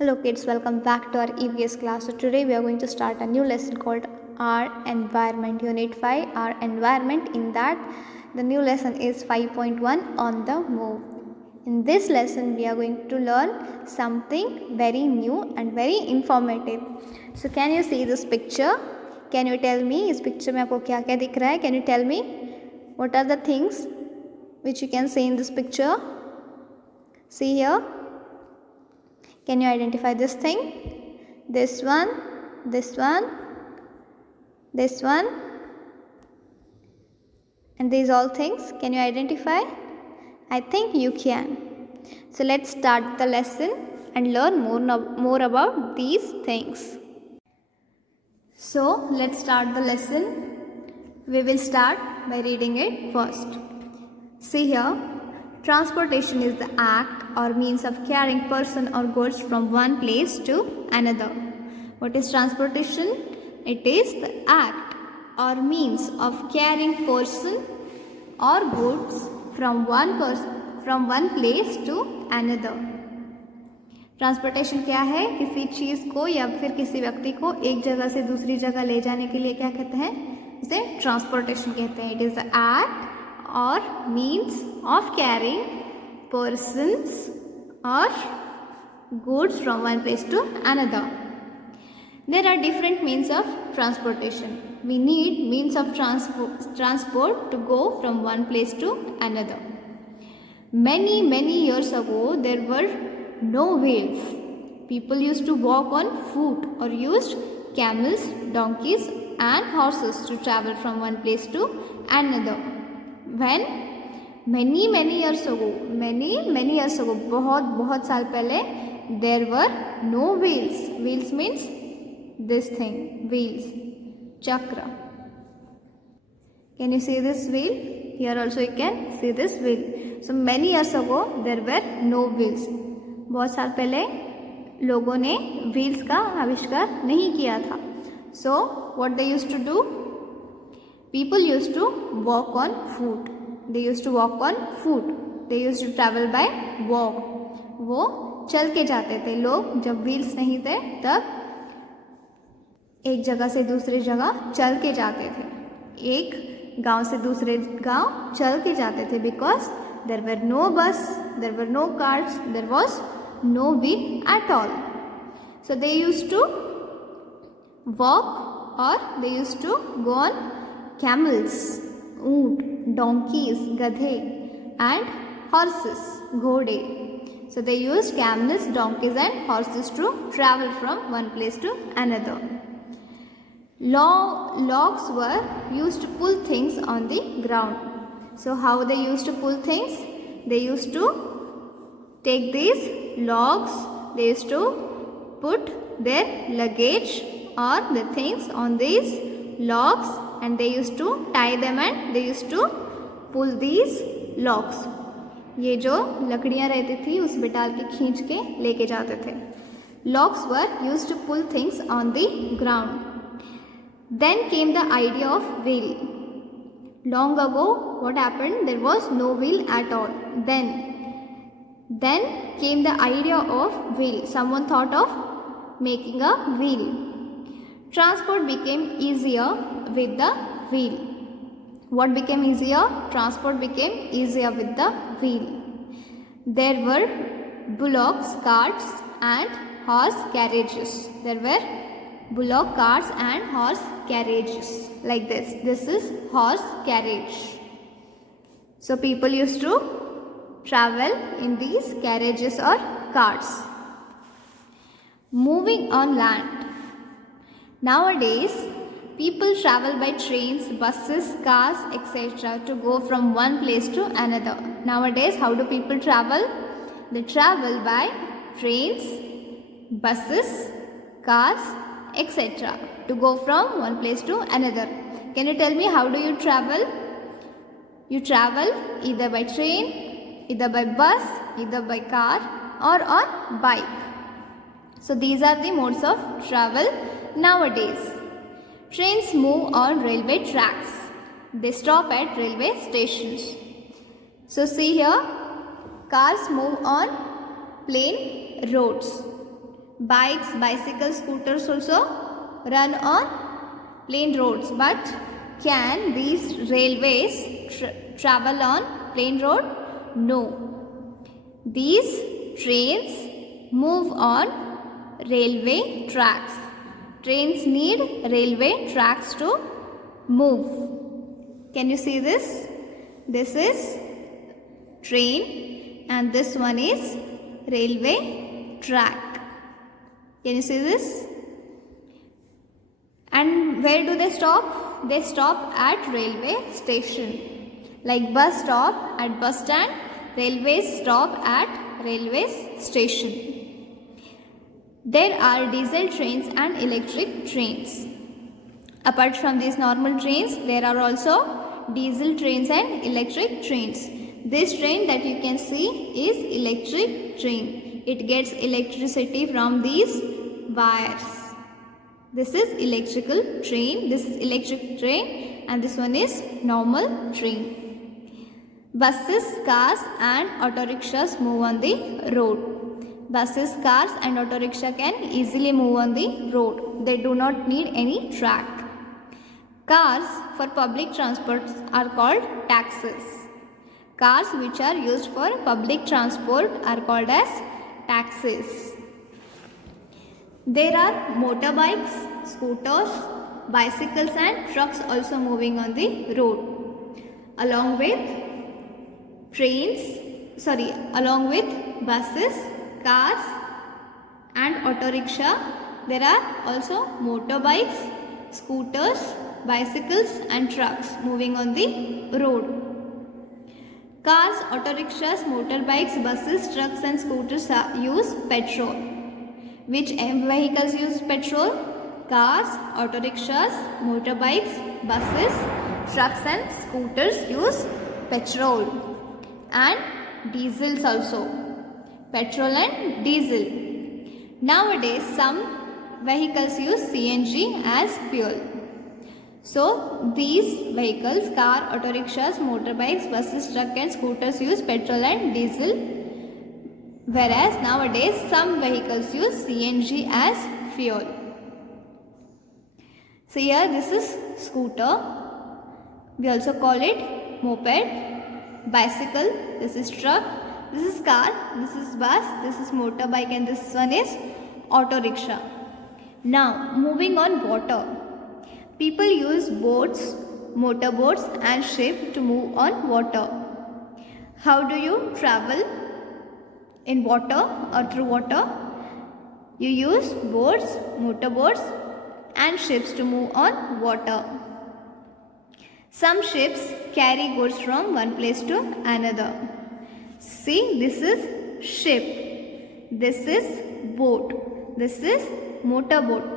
Hello kids, welcome back to our EVS class. So today we are going to start a new lesson called Our Environment, Unit 5, Our Environment. In that, the new lesson is 5.1 On the Move. In this lesson, we are going to learn something very new and very informative. So can you see this picture? Can you tell me, इस picture में आपको क्या क्या दिख रहा है? Can you tell me what are the things which you can see in this picture? See here. Can you identify this thing? This one, this one, this one, and these all things. Can you identify? I think you can. So let's start the lesson and learn more about these things. So let's start the lesson. We will start by reading it first. See here. Transportation is the act or means of carrying person or goods from one place to another. What is transportation? It is the act or means of carrying person or goods from one place to another. Transportation क्या है? किसी चीज़ को या फिर किसी व्यक्ति को एक जगह से दूसरी जगह ले जाने के लिए क्या कहते हैं? इसे ट्रांसपोर्टेशन कहते हैं. It is the act or means of carrying persons or goods from one place to another. There are different means of transportation. We need means of transport to go from one place to another. Many years ago there were no wheels. People used to walk on foot or used camels, donkeys and horses to travel from one place to another. When many years ago, बहुत साल पहले, there were no wheels. Wheels means this thing, wheels, chakra. Can you see this wheel? Here also you can see this wheel. So many years ago there were no wheels. बहुत साल पहले लोगों ने wheels का आविष्कार नहीं किया था. So what they used to do? People used to walk on foot. They used to walk on foot. They used to travel by walk. वो चल के जाते थे. लोग जब व्हील्स नहीं थे तब एक जगह से दूसरी जगह चल के जाते थे. एक गांव से दूसरे गांव चल के जाते थे. Because there were no bus, there were no cars, there was no wheel at all. So they used to walk or they used to go on camels, ऊंट, donkeys, गधे and horses, घोड़े. So they used camels, donkeys and horses to travel from one place to another. Logs were used to pull things on the ground. So how they used to pull things? They used to take these logs, they used to put their luggage or the things on these logs and they used to tie them and they used to pull these logs. ये जो लकड़ियाँ रहती थी उसमें डाल के खींच के लेके जाते थे. Logs were used to pull things on the ground. Then came the idea of wheel. Long ago, what happened? There was no wheel at all. Then came the idea of wheel. Someone thought of making a wheel. Transport became easier with the wheel. What became easier? Transport became easier with the wheel. There were bullocks, carts and horse carriages. There were bullock carts and horse carriages like this. This is horse carriage. So people used to travel in these carriages or carts. Moving on land. Nowadays, people travel by trains, buses, cars, etc. to go from one place to another. Nowadays, how do people travel? They travel by trains, buses, cars, etc. to go from one place to another. Can you tell me how do you travel? You travel either by train, either by bus, either by car or on bike. So these are the modes of travel nowadays. Trains move on railway tracks. They stop at railway stations. So see here, cars move on plain roads. bikes, bicycles, scooters also run on plain roads. But can these railways travel on plain road? No. These trains move on railway tracks. Trains need railway tracks to move. Can you see this? This is train and this one is railway track. Can you see this? And where do they stop? They stop at railway station. Like bus stop at bus stand, railways stop at railway station. There are diesel trains and electric trains. Apart from these normal trains, there are also diesel trains and electric trains. This train that you can see is electric train. It gets electricity from these wires. This is electrical train, this is electric train, and this one is normal train. Buses, cars and auto rickshaws move on the road. Buses, cars and auto rickshaw can easily move on the road. They do not need any track. Cars for public transport are called taxis. Cars which are used for public transport are called as taxis. There are motorbikes, scooters, bicycles and trucks also moving on the road. Along with buses, cars and auto rickshaw, there are also motorbikes, scooters, bicycles and trucks moving on the road. Cars, auto rickshaws, motorbikes, buses, trucks and scooters use petrol. Which vehicles use petrol? Cars, auto rickshaws, motorbikes, buses, trucks and scooters use petrol. And diesels also. Petrol and diesel. Nowadays, some vehicles use CNG as fuel. So, these vehicles, car, auto rickshaws, motorbikes, buses, truck and scooters use petrol and diesel. Whereas nowadays, some vehicles use CNG as fuel. So, here this is scooter. We also call it moped, bicycle, this is truck, this is car, this is bus, this is motorbike and this one is auto rickshaw. Now, moving on water. People use boats, motorboats and ships to move on water. How do you travel in water or through water? You use boats, motorboats and ships to move on water. Some ships carry goods from one place to another. See, this is ship, this is boat, this is motorboat.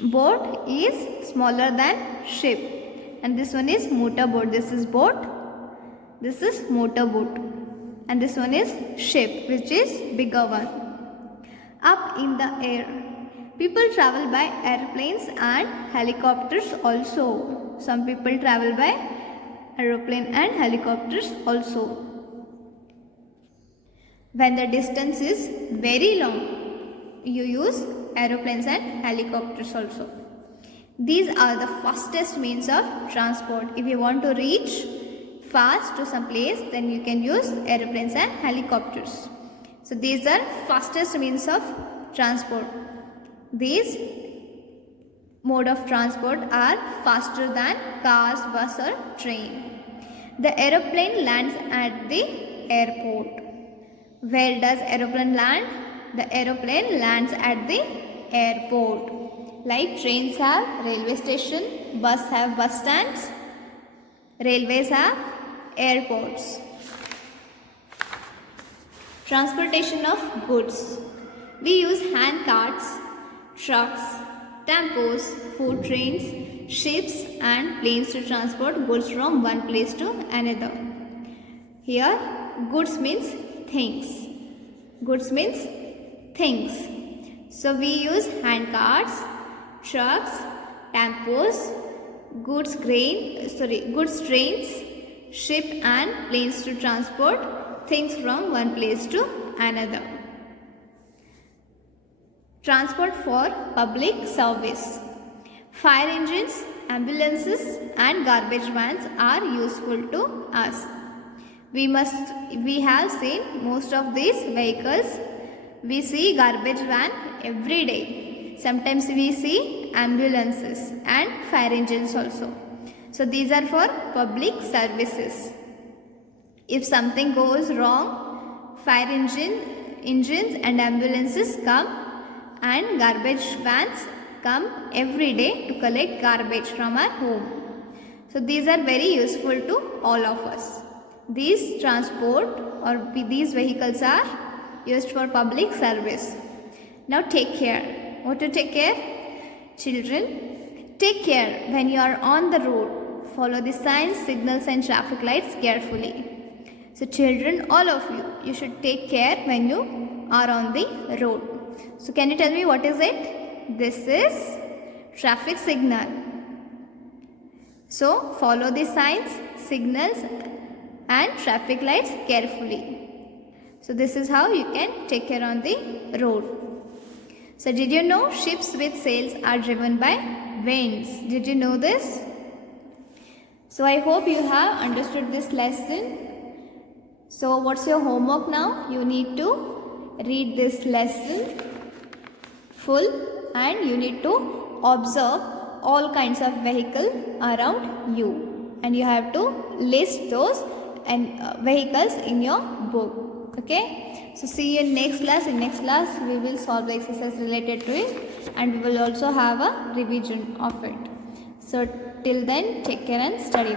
Boat is smaller than ship and this one is motorboat. This is boat, this is motorboat and this one is ship which is bigger one. Up in the air. People travel by airplanes and helicopters also. Some people travel by aeroplane and helicopters also. When the distance is very long, you use aeroplanes and helicopters also. These are the fastest means of transport. If you want to reach fast to some place, then you can use aeroplanes and helicopters. So these are fastest means of transport. These mode of transport are faster than cars, bus or train. The aeroplane lands at the airport. Where does aeroplane land? The aeroplane lands at the airport. Like trains have railway station, bus have bus stands, railways have airports. Transportation of goods. We use hand carts, trucks, tempos, food trains, ships and planes to transport goods from one place to another. Here, goods means things. Goods means things. So we use hand carts, trucks, tempos, goods trains, ship and planes to transport things from one place to another. Transport for public service. Fire engines, ambulances and garbage vans are useful to us. We have seen most of these vehicles. We see garbage van every day. Sometimes we see ambulances and fire engines also. So these are for public services. If something goes wrong, fire engines and ambulances come and garbage vans come every day to collect garbage from our home. So these are very useful to all of us. These transport or these vehicles are used for public service. Now take care. What to take care? Children, take care when you are on the road. Follow the signs, signals and traffic lights carefully. So children, all of you should take care when you are on the road. So can you tell me what is it? This is traffic signal. So follow the signs, signals and traffic lights carefully. So this is how you can take care on the road. So did you know ships with sails are driven by winds? Did you know this? So I hope you have understood this lesson. So what's your homework now? You need to read this lesson full and you need to observe all kinds of vehicle around you. And you have to list those vehicles in your book. Okay. So see you in next class. In next class we will solve the exercise related to it and we will also have a revision of it. So till then take care and study.